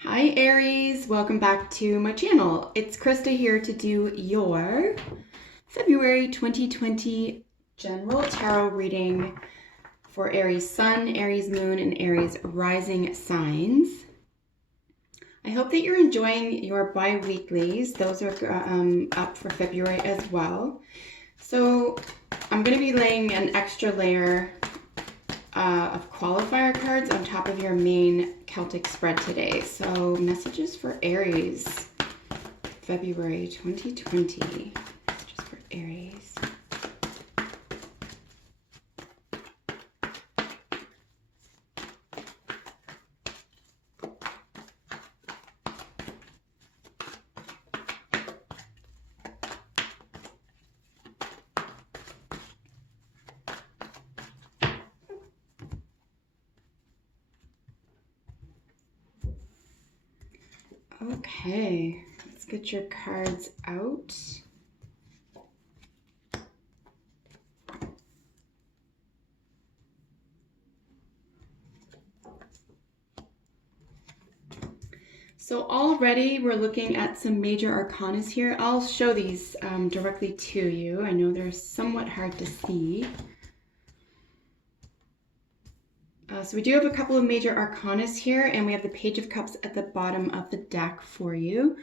Hi Aries, welcome back to my channel. It's Krista here to do your February 2020 general tarot reading for Aries Sun, Aries Moon, and Aries Rising signs. I hope that you're enjoying your bi-weeklies. Those are up for February as well. So I'm going to be laying an extra layer of qualifier cards on top of your main Celtic spread today. So messages for Aries, February 2020. Messages for Aries. Okay, let's get your cards out. So already we're looking at some major arcanas here. I'll show these directly to you. I know they're somewhat hard to see. So we do have a couple of major arcanas here, and we have the Page of Cups at the bottom of the deck for you.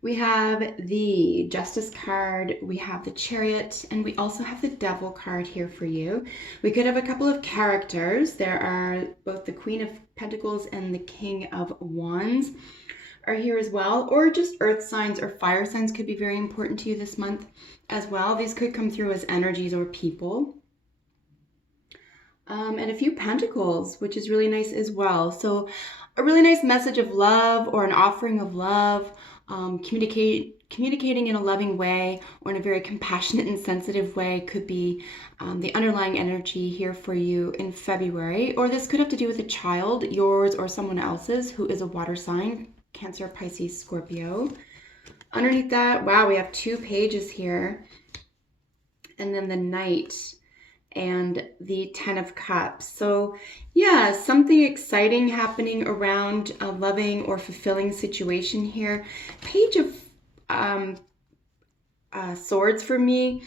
We have the Justice card, we have the Chariot, and we also have the Devil card here for you. We could have a couple of characters. There are both the Queen of Pentacles and the King of Wands are here as well, or just earth signs or fire signs could be very important to you this month as well. These could come through as energies or people. And a few pentacles, which is really nice as well. So a really nice message of love or an offering of love, communicating in a loving way or in a very compassionate and sensitive way could be the underlying energy here for you in February. Or this could have to do with a child, yours or someone else's, who is a water sign, Cancer, Pisces, Scorpio. Underneath that, wow, we have 2 pages here. And then the Knight and the 10 of Cups. So yeah, something exciting happening around a loving or fulfilling situation here. Page of Swords for me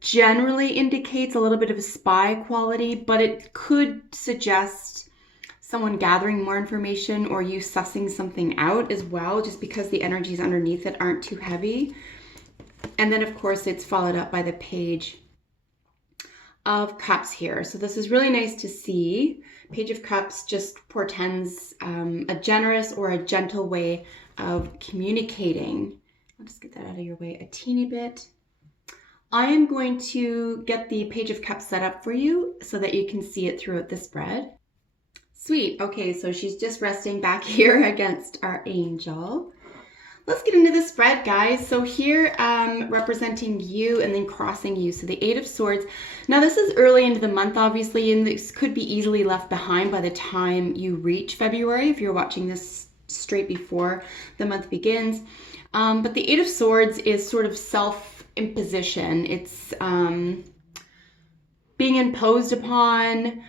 generally indicates a little bit of a spy quality, but it could suggest someone gathering more information or you sussing something out as well, just because the energies underneath it aren't too heavy. And then of course it's followed up by the Page of Cups here. So this is really nice to see. Page of Cups just portends a generous or a gentle way of communicating. I'll just get that out of your way a teeny bit. I am going to get the Page of Cups set up for you so that you can see it throughout the spread. Sweet. Okay, so she's just resting back here against our angel. Let's get into the spread, guys. So here, representing you and then crossing you. So the 8 of Swords. Now this is early into the month, obviously, and this could be easily left behind by the time you reach February, if you're watching this straight before the month begins. But the 8 of Swords is sort of self-imposition. It's being imposed upon,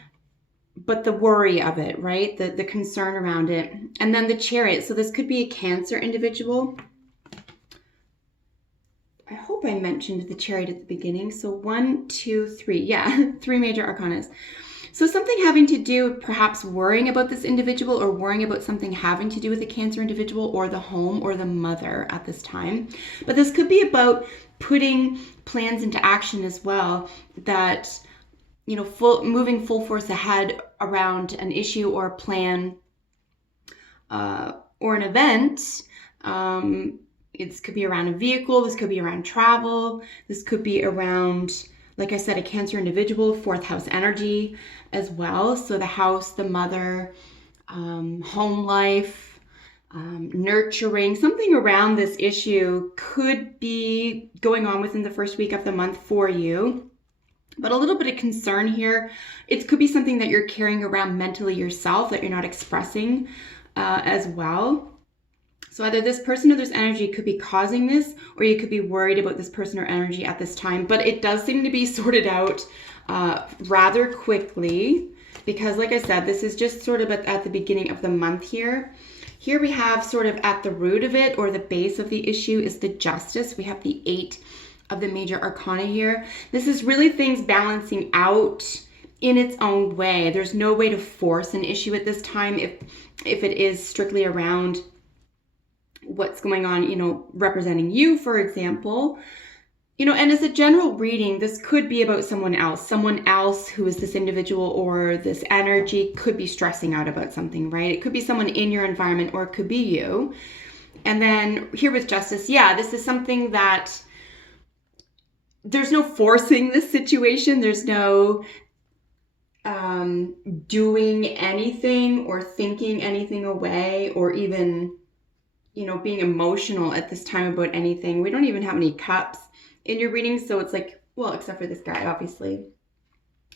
but the worry of it, right? The concern around it. And then the Chariot. So this could be a Cancer individual. I hope I mentioned the Chariot at the beginning. So 1, 2, 3. Yeah, 3 major arcanas. So something having to do with perhaps worrying about this individual or worrying about something having to do with a Cancer individual or the home or the mother at this time. But this could be about putting plans into action as well that, you know, moving full force ahead around an issue or a plan or an event. It could be around a vehicle. This could be around travel. This could be around, like I said, a Cancer individual, 4th house energy as well. So the house, the mother, home life, nurturing, something around this issue could be going on within the first week of the month for you. But a little bit of concern here. It could be something that you're carrying around mentally yourself that you're not expressing as well. So either this person or this energy could be causing this, or you could be worried about this person or energy at this time. But it does seem to be sorted out rather quickly because, like I said, this is just sort of at the beginning of the month here. Here we have sort of at the root of it, or the base of the issue, is the Justice. We have the 8 of the major arcana here. This is really things balancing out in its own way. There's no way to force an issue at this time if it is strictly around what's going on, you know, representing you, for example. You know, and as a general reading, this could be about someone else who is this individual or this energy could be stressing out about something, right? It could be someone in your environment, or it could be you. And then here with Justice, yeah, this is something that there's no forcing this situation. There's no doing anything or thinking anything away, or even, you know, being emotional at this time about anything. We don't even have any cups in your reading, so it's like, well, except for this guy, obviously.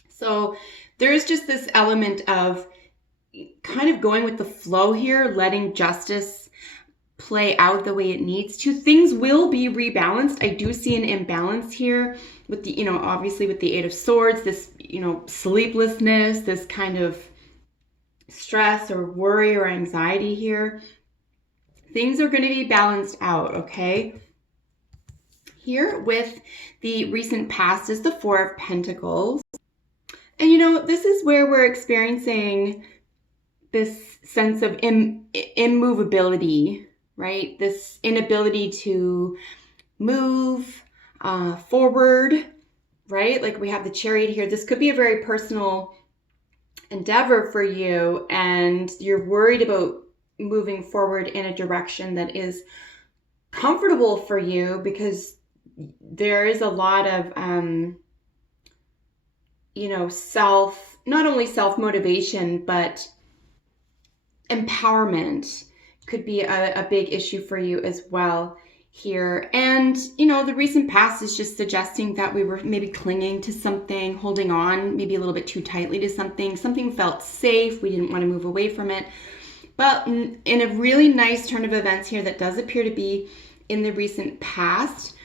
So there's just this element of kind of going with the flow here, letting Justice play out the way it needs to. Things will be rebalanced. I do see an imbalance here with the, you know, obviously with the 8 of Swords, this, you know, sleeplessness, this kind of stress or worry or anxiety here. Things are going to be balanced out, okay? Here with the recent past is the 4 of Pentacles. And, you know, this is where we're experiencing this sense of immovability, right? This inability to move forward, right? Like we have the Chariot here. This could be a very personal endeavor for you, and you're worried about moving forward in a direction that is comfortable for you, because there is a lot of, you know, not only self-motivation, but empowerment could be a big issue for you as well here. And, you know, the recent past is just suggesting that we were maybe clinging to something, holding on maybe a little bit too tightly to something. Something felt safe. We didn't want to move away from it. But in a really nice turn of events here that does appear to be in the recent past,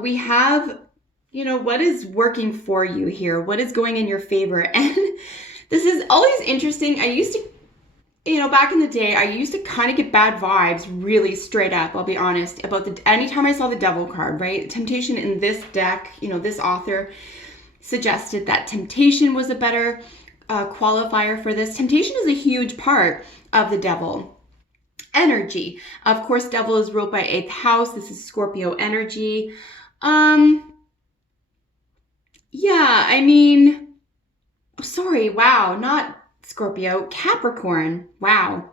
we have, you know, what is working for you here? What is going in your favor? And this is always interesting. I used to, you know, back in the day, I used to kind of get bad vibes really straight up, I'll be honest, about anytime I saw the Devil card, right? Temptation in this deck, you know, this author suggested that temptation was a better qualifier for this. Temptation is a huge part of the Devil energy. Of course, Devil is ruled by 8th house. This is Scorpio energy. Yeah, I mean, sorry, wow, not Scorpio, Capricorn. Wow.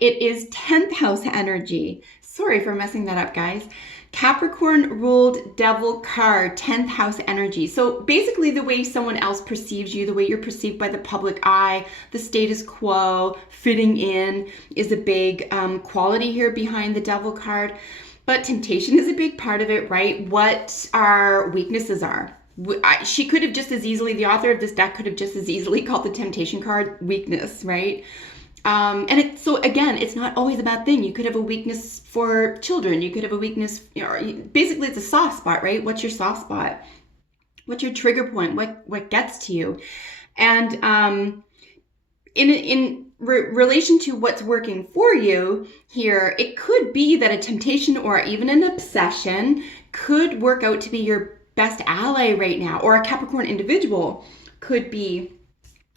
It is 10th house energy. Sorry for messing that up, guys. Capricorn ruled Devil card, 10th house energy. So basically the way someone else perceives you, the way you're perceived by the public eye, the status quo, fitting in is a big quality here behind the Devil card. But temptation is a big part of it, right? What our weaknesses are. She could have just as easily, the author of this deck could have just as easily called the temptation card weakness, right? And so again, it's not always a bad thing. You could have a weakness for children. You could have a weakness, you know, basically it's a soft spot, right? What's your soft spot? What's your trigger point? What gets to you? And in relation to what's working for you here, it could be that a temptation or even an obsession could work out to be your best ally right now, or a Capricorn individual could be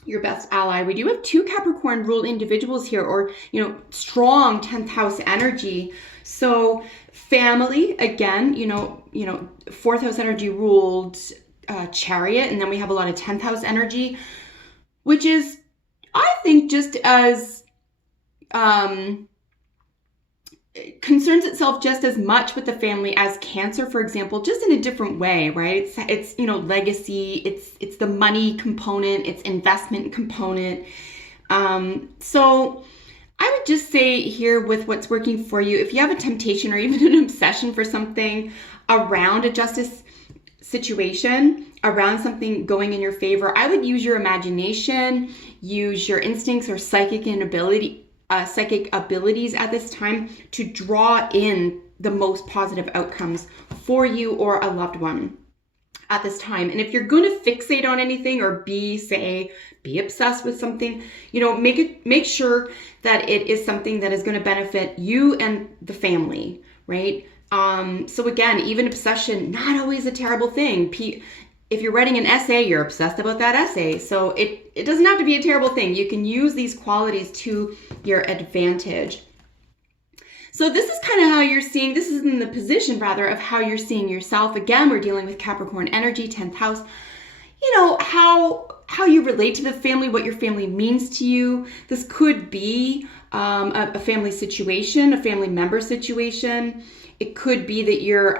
your best ally. We do have 2 Capricorn ruled individuals here, or, you know, strong 10th house energy. So family, again, you know, 4th house energy ruled Chariot, and then we have a lot of 10th house energy, which is, I think, just as concerns itself just as much with the family as Cancer, for example, just in a different way, right? It's you know, legacy, it's the money component, it's investment component. So I would just say here with what's working for you, if you have a temptation or even an obsession for something around a justice situation, around something going in your favor, I would use your imagination, use your instincts or psychic abilities at this time to draw in the most positive outcomes for you or a loved one. at this time. And if you're going to fixate on anything or be obsessed with something, make sure that it is something that is going to benefit you and the family, right? So again, even obsession, not always a terrible thing. If you're writing an essay, you're obsessed about that essay. So it doesn't have to be a terrible thing. You can use these qualities to your advantage. So this is kind of how you're seeing, this is in the position rather of how you're seeing yourself. Again, we're dealing with Capricorn energy, 10th house. How you relate to the family, what your family means to you. This could be a family situation, a family member situation. It could be that you're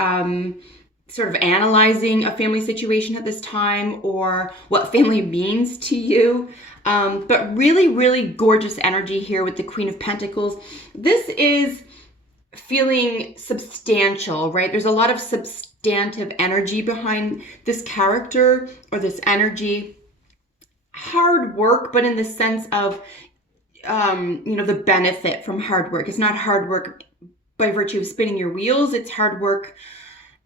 sort of analyzing a family situation at this time or what family means to you. But really, really gorgeous energy here with the Queen of Pentacles. This is feeling substantial, right? There's a lot of substantive energy behind this character or this energy. Hard work, but in the sense of, the benefit from hard work. It's not hard work by virtue of spinning your wheels. It's hard work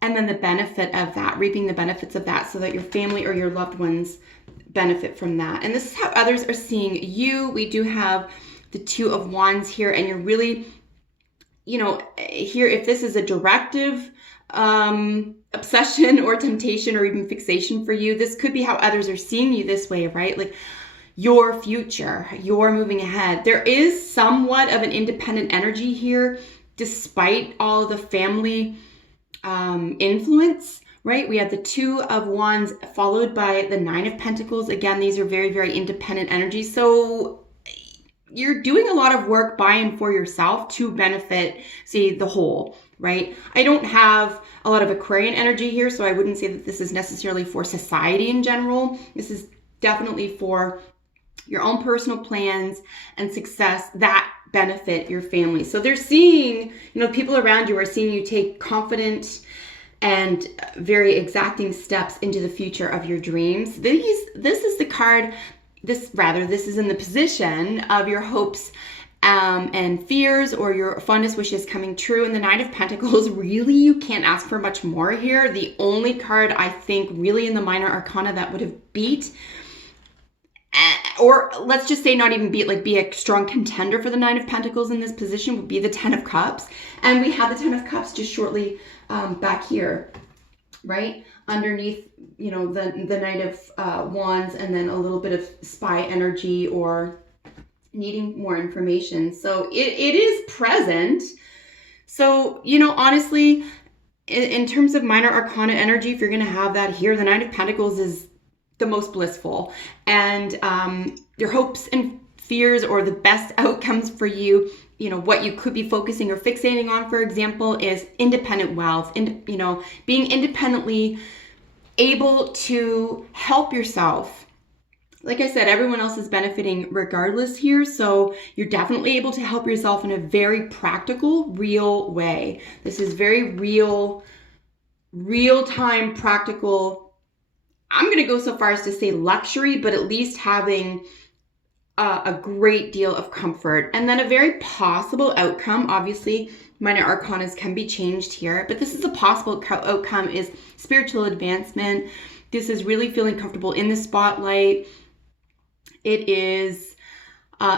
and then the benefit of that, reaping the benefits of that so that your family or your loved ones benefit from that. And this is how others are seeing you. We do have the Two of Wands here, and you're really, here, if this is a directive obsession or temptation or even fixation for you, this could be how others are seeing you this way, right? Like your future, you're moving ahead. There is somewhat of an independent energy here, despite all the family influence, right? We have the Two of Wands followed by the Nine of Pentacles. Again, these are very, very independent energies. So you're doing a lot of work by and for yourself to benefit, the whole, right? I don't have a lot of Aquarian energy here, so I wouldn't say that this is necessarily for society in general. This is definitely for your own personal plans and success that benefit your family. So they're seeing, people around you are seeing you take confident and very exacting steps into the future of your dreams. This is the card, this is in the position of your hopes and fears or your fondest wishes coming true. And the Knight of Pentacles, really, you can't ask for much more here. The only card I think really in the minor arcana that would have beat, or let's just say not even beat, like be a strong contender for the Nine of Pentacles in this position, would be the Ten of Cups. And we have the Ten of Cups just shortly back here, right? Underneath, the Knight of Wands, and then a little bit of spy energy or needing more information. So it is present. So, honestly, in terms of minor arcana energy, if you're going to have that here, the Nine of Pentacles is the most blissful, and your hopes and fears or the best outcomes for you, what you could be focusing or fixating on, for example, is independent wealth, and being independently able to help yourself. Like I said, everyone else is benefiting regardless here, so you're definitely able to help yourself in a very practical, real way. This is very real-time, practical. I'm going to go so far as to say luxury, but at least having a great deal of comfort. And then a very possible outcome, obviously, minor arcanas can be changed here, but this is a possible outcome is spiritual advancement. This is really feeling comfortable in the spotlight. It is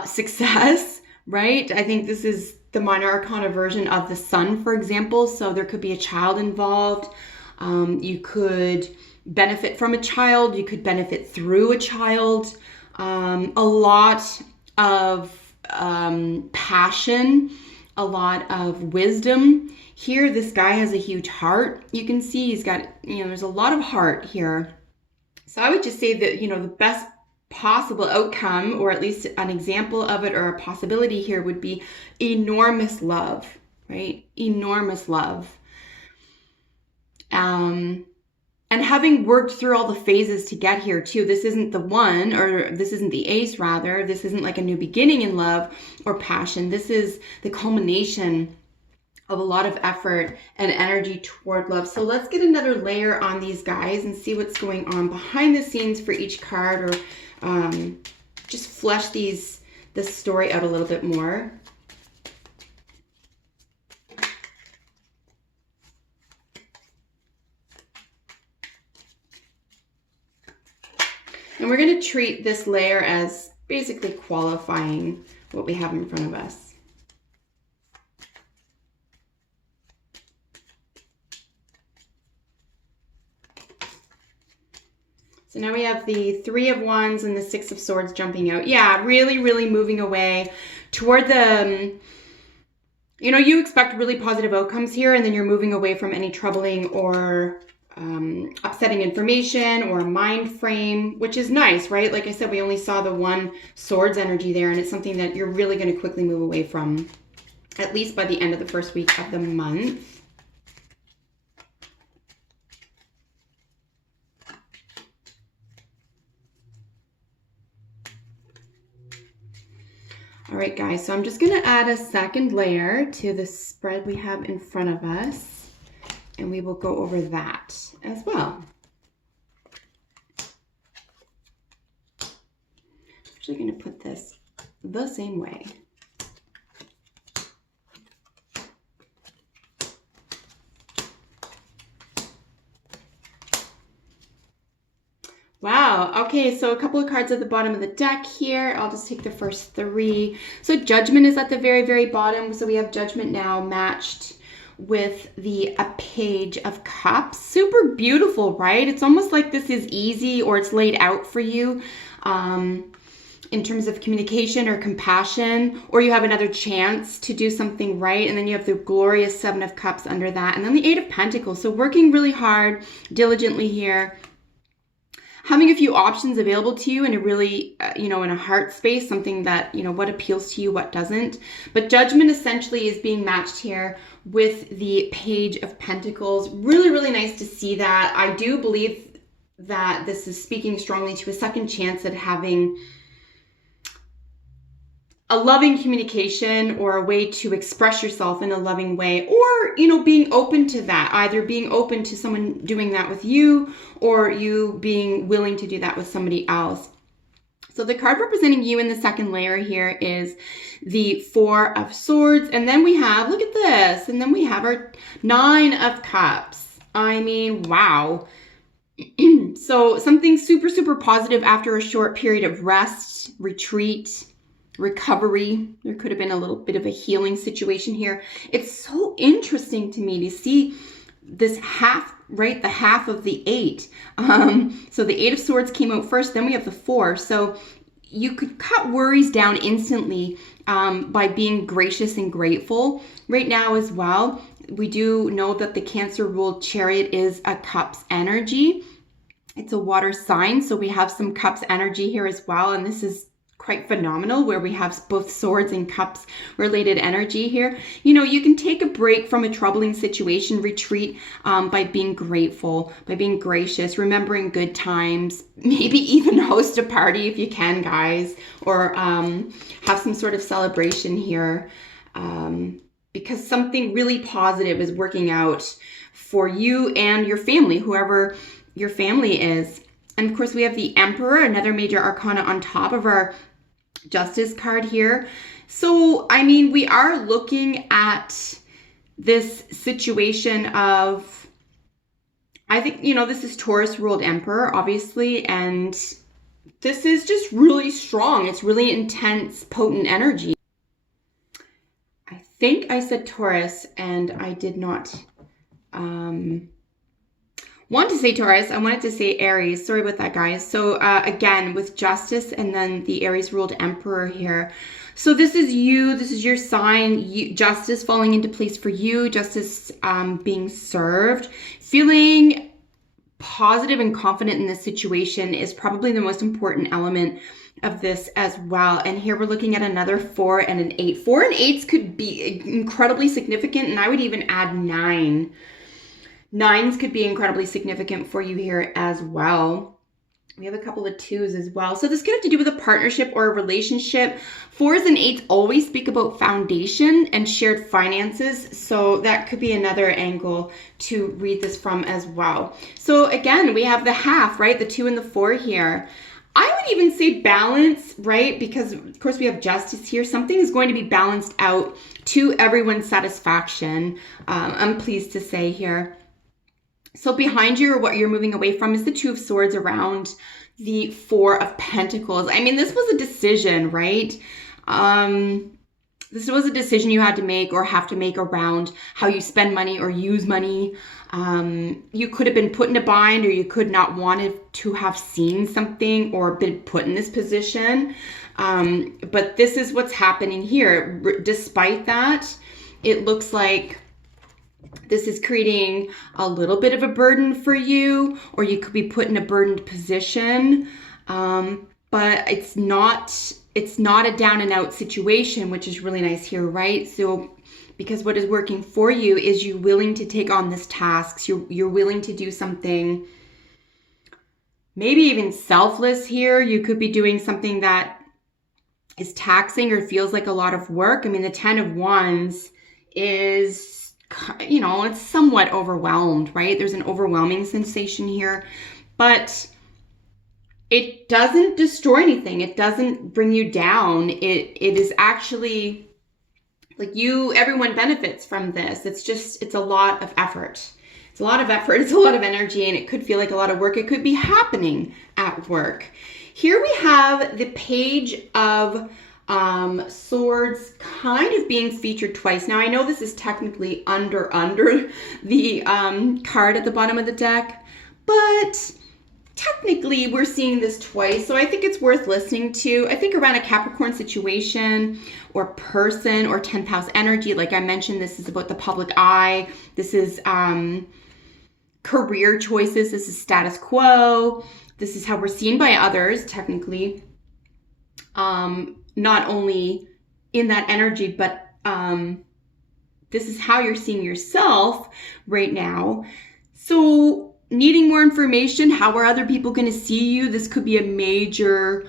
success, right? I think this is the minor arcana version of the Sun, for example. So there could be a child involved. You could benefit from a child. You could benefit through a child. A lot of passion, a lot of wisdom. Here, this guy has a huge heart. You can see he's got, there's a lot of heart here. So I would just say that, the best possible outcome, or at least an example of it or a possibility here, would be enormous love, right? Enormous love. And having worked through all the phases to get here too, this isn't the one, or this isn't the ace rather, this isn't like a new beginning in love or passion. This is the culmination of a lot of effort and energy toward love. So let's get another layer on these guys and see what's going on behind the scenes for each card, or just flesh this story out a little bit more. And we're going to treat this layer as basically qualifying what we have in front of us. So now we have the Three of Wands and the Six of Swords jumping out. Yeah, really, really moving away toward the, you know, you expect really positive outcomes here, and then you're moving away from any troubling or upsetting information or a mind frame, which is nice, right? Like I said, we only saw the one Swords energy there, and it's something that you're really going to quickly move away from, at least by the end of the first week of the month. All right, guys, so I'm just going to add a second layer to the spread we have in front of us, and we will go over that as well. I'm actually going to put this the same way. Wow. Okay, so a couple of cards at the bottom of the deck here. I'll just take the first three. So Judgment is at the very, very bottom. So we have Judgment now matched with the Page of Cups. Super beautiful, right? It's almost like this is easy, or it's laid out for you in terms of communication or compassion, or you have another chance to do something right. And then you have the glorious Seven of Cups under that. And then the Eight of Pentacles. So working really hard, diligently here. Having a few options available to you in a really, in a heart space, something that, what appeals to you, what doesn't. But Judgment essentially is being matched here with the Page of Pentacles. Really, really nice to see that. I do believe that this is speaking strongly to a second chance at having a loving communication, or a way to express yourself in a loving way, or, being open to that, either being open to someone doing that with you, or you being willing to do that with somebody else. So the card representing you in the second layer here is the Four of Swords. And then we have, look at this, and then we have our Nine of Cups. I mean, wow. So something super, super positive after a short period of rest, retreat, recovery. There could have been a little bit of a healing situation here. It's so interesting to me to see this half, right? The half of the eight. So the Eight of Swords came out first, then we have the Four. So you could cut worries down instantly by being gracious and grateful right now as well. We do know that the Cancer ruled Chariot is a Cups energy. It's a water sign, so we have some Cups energy here as well. And this is quite phenomenal, where we have both Swords and Cups related energy here. You can take a break from a troubling situation, retreat by being grateful, by being gracious, remembering good times, maybe even host a party if you can, guys, or have some sort of celebration here, because something really positive is working out for you and your family, whoever your family is. And of course, we have the Emperor, another major arcana on top of our Justice card here. So, I mean, we are looking at this situation of, I think, this is Taurus ruled Emperor, obviously, and this is just really strong. It's really intense, potent energy. I think I said Taurus, and I did not want to say Taurus. I wanted to say Aries. Sorry about that, guys. So again, with Justice and then the Aries ruled Emperor here. So this is you. This is your sign. Justice falling into place for you. Justice being served. Feeling positive and confident in this situation is probably the most important element of this as well. And here we're looking at another 4 and an 8. 4 and 8s could be incredibly significant, and I would even add 9. 9s could be incredibly significant for you here as well. We have a couple of 2s as well. So this could have to do with a partnership or a relationship. 4s and 8s always speak about foundation and shared finances. So that could be another angle to read this from as well. So again, we have the half, right? The 2 and the 4 here. I would even say balance, right? Because of course we have Justice here. Something is going to be balanced out to everyone's satisfaction. I'm pleased to say here. So behind you, or what you're moving away from, is the Two of Swords around the Four of Pentacles. I mean, this was a decision, right? This was a decision you had to make or have to make around how you spend money or use money. You could have been put in a bind, or you could not wanted to have seen something or been put in this position. But this is what's happening here. Despite that, it looks like this is creating a little bit of a burden for you, or you could be put in a burdened position. But it's not a down and out situation, which is really nice here, right? So because what is working for you is you're willing to take on this task. You're willing to do something maybe even selfless here. You could be doing something that is taxing or feels like a lot of work. I mean, the 10 of Wands is, you know, it's somewhat overwhelmed, right? There's an overwhelming sensation here, but it doesn't destroy anything. It doesn't bring you down. It is actually like everyone benefits from this. It's a lot of effort. It's a lot of effort. It's a lot of energy, and it could feel like a lot of work. It could be happening at work. Here we have the Page of Swords kind of being featured twice. Now, I know this is technically under the card at the bottom of the deck, but technically we're seeing this twice, so I think it's worth listening to. I think around a Capricorn situation or person or 10th house energy, like I mentioned, this is about the public eye. This is career choices. This is status quo. This is how we're seen by others, technically. Not only in that energy, but this is how you're seeing yourself right now. So needing more information, how are other people going to see you? This could be a major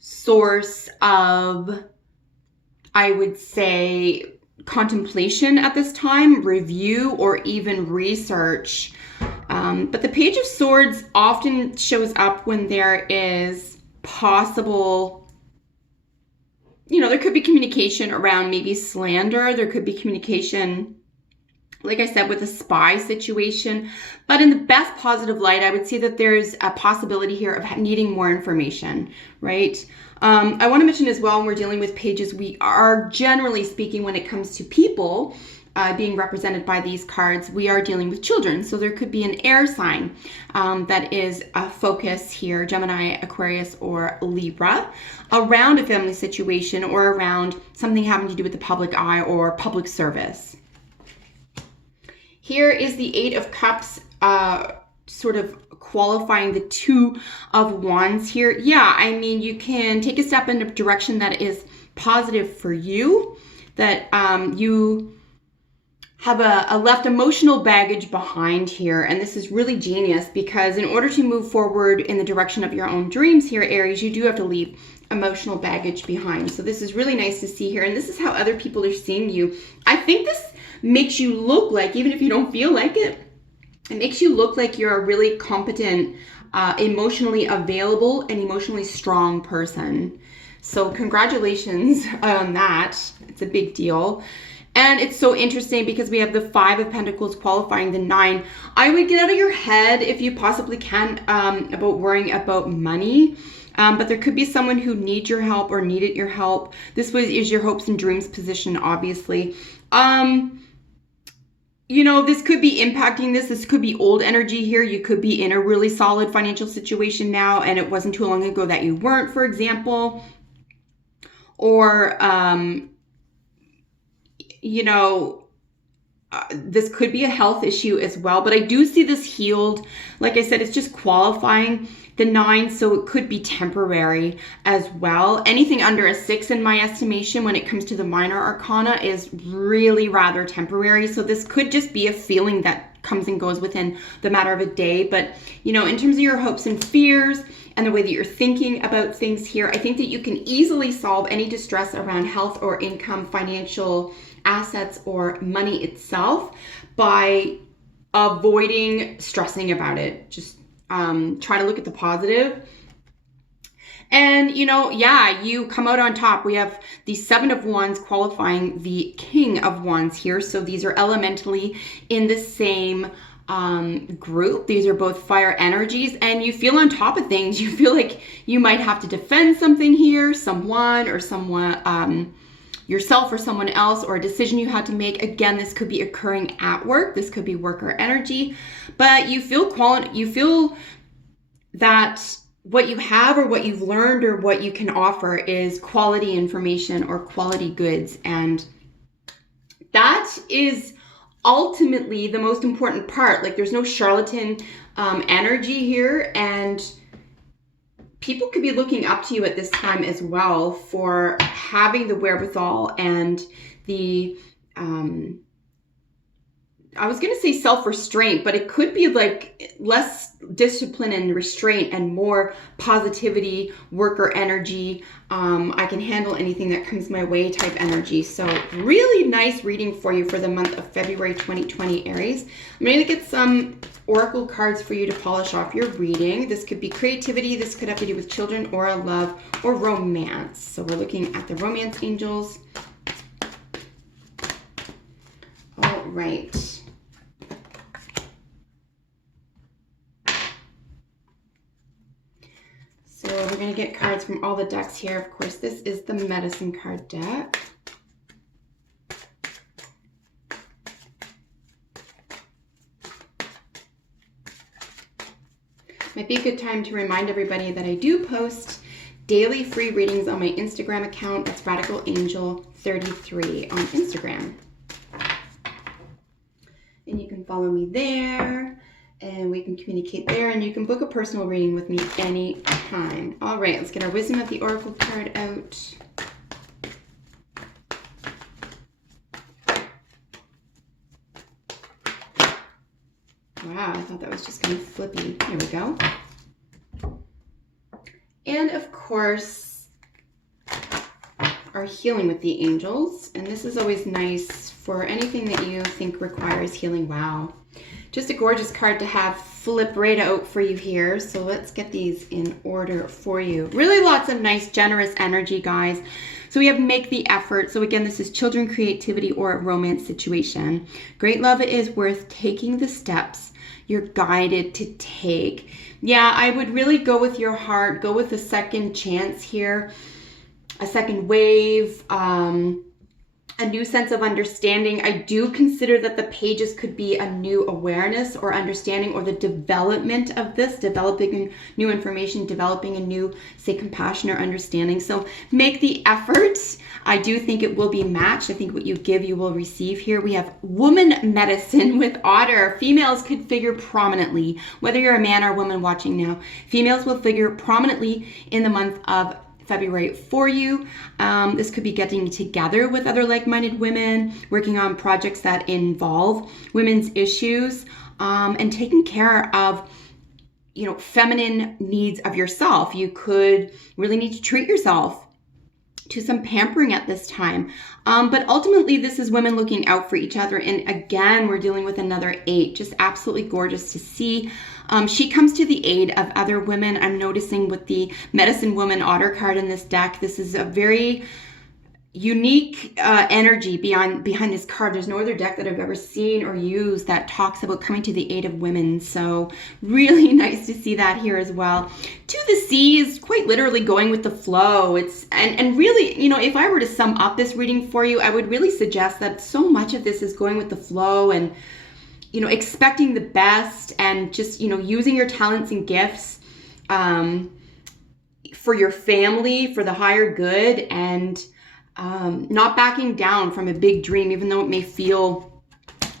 source of, I would say, contemplation at this time, review, or even research. But the Page of Swords often shows up when there is possible, you know, there could be communication around maybe slander. There could be communication, like I said, with a spy situation. But in the best positive light, I would say that there's a possibility here of needing more information, right? I want to mention as well, when we're dealing with pages, we are generally speaking, when it comes to people being represented by these cards, we are dealing with children. So there could be an air sign that is a focus here, Gemini, Aquarius, or Libra, around a family situation or around something having to do with the public eye or public service. Here is the Eight of Cups, sort of qualifying the Two of Wands here. Yeah, I mean, you can take a step in a direction that is positive for you, that you have a left emotional baggage behind here. And this is really genius, because in order to move forward in the direction of your own dreams here, Aries, you do have to leave emotional baggage behind. So this is really nice to see here. And this is how other people are seeing you. I think this makes you look like, even if you don't feel like it, it makes you look like you're a really competent, emotionally available, and emotionally strong person. So congratulations on that. It's a big deal. And it's so interesting because we have the Five of Pentacles qualifying the 9. I would get out of your head, if you possibly can, about worrying about money. But there could be someone who needs your help or needed your help. This is your hopes and dreams position, obviously. You know, this could be impacting this. This could be old energy here. You could be in a really solid financial situation now, and it wasn't too long ago that you weren't, for example. Or, you know, this could be a health issue as well. But I do see this healed. Like I said, it's just qualifying the 9, so it could be temporary as well. Anything under a 6 in my estimation when it comes to the minor arcana is really rather temporary. So this could just be a feeling that comes and goes within the matter of a day. But, you know, in terms of your hopes and fears and the way that you're thinking about things here, I think that you can easily solve any distress around health or income, financial assets, or money itself by avoiding stressing about it. Just try to look at the positive. And, you know, yeah, you come out on top. We have the Seven of Wands qualifying the King of Wands here. So these are elementally in the same group. These are both fire energies, and you feel on top of things. You feel like you might have to defend something here, someone, yourself or someone else, or a decision you had to make. Again, this could be occurring at work. This could be worker energy, but you feel that what you have or what you've learned or what you can offer is quality information or quality goods. And that is ultimately the most important part. Like, there's no charlatan energy here, and people could be looking up to you at this time as well for having the wherewithal and the I was going to say self-restraint, but it could be like less discipline and restraint and more positivity, worker energy. I can handle anything that comes my way type energy. So really nice reading for you for the month of February 2020, Aries. I'm going to get some oracle cards for you to polish off your reading. This could be creativity. This could have to do with children or a love or romance. So we're looking at the romance angels. All right. So we're going to get cards from all the decks here. Of course, this is the medicine card deck. Might be a good time to remind everybody that I do post daily free readings on my Instagram account. It's Radical Angel 33 on Instagram. And you can follow me there, and we can communicate there, and you can book a personal reading with me anytime. All right, let's get our Wisdom of the Oracle card out. Wow, I thought that was just kind of flippy. Here we go. And of course, our healing with the angels. And this is always nice for anything that you think requires healing. Wow. Just a gorgeous card to have flip right out for you here. So let's get these in order for you. Really lots of nice, generous energy, guys. So we have make the effort. So again, this is children, creativity, or a romance situation. Great love is worth taking the steps you're guided to take. Yeah, I would really go with your heart. Go with a second chance here. A second wave. A new sense of understanding. I do consider that the pages could be a new awareness or understanding, or the development of this, developing new information, developing a new, say, compassion or understanding. So make the effort. I do think it will be matched. I think what you give, you will receive here. We have woman medicine with otter. Females could figure prominently, whether you're a man or a woman watching now. Females will figure prominently in the month of February for you. This could be getting together with other like-minded women, working on projects that involve women's issues, and taking care of, feminine needs of yourself. You could really need to treat yourself to some pampering at this time. But ultimately, this is women looking out for each other. And again, we're dealing with another 8. Just absolutely gorgeous to see. She comes to the aid of other women. I'm noticing with the Medicine Woman Otter card in this deck, this is a very unique energy behind this card. There's no other deck that I've ever seen or used that talks about coming to the aid of women. So really nice to see that here as well. To the sea is quite literally going with the flow. And really, if I were to sum up this reading for you, I would really suggest that so much of this is going with the flow and expecting the best, and just, using your talents and gifts for your family, for the higher good, and not backing down from a big dream, even though it may feel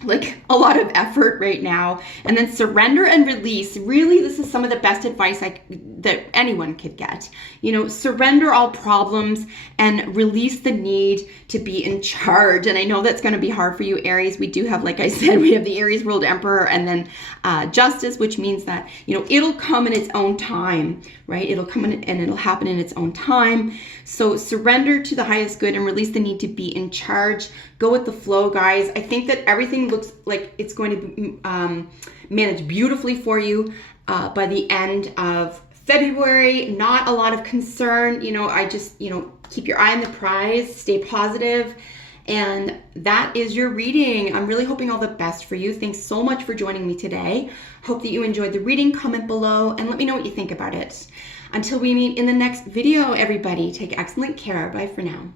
like a lot of effort right now. And then surrender and release. Really, this is some of the best advice that anyone could get. Surrender all problems and release the need to be in charge. And I know that's going to be hard for you, Aries. We do have, like I said, we have the Aries ruled emperor, and then justice, which means that, it'll come in its own time, right? It'll come in and it'll happen in its own time. So surrender to the highest good and release the need to be in charge. Go with the flow, guys. I think that everything looks like it's going to be managed beautifully for you by the end of February. Not a lot of concern. I just, keep your eye on the prize, stay positive, And that is your reading. I'm really hoping all the best for you. Thanks so much for joining me today. Hope that you enjoyed the reading. Comment below and let me know what you think about it. Until we meet in the next video, everybody, take excellent care. Bye for now.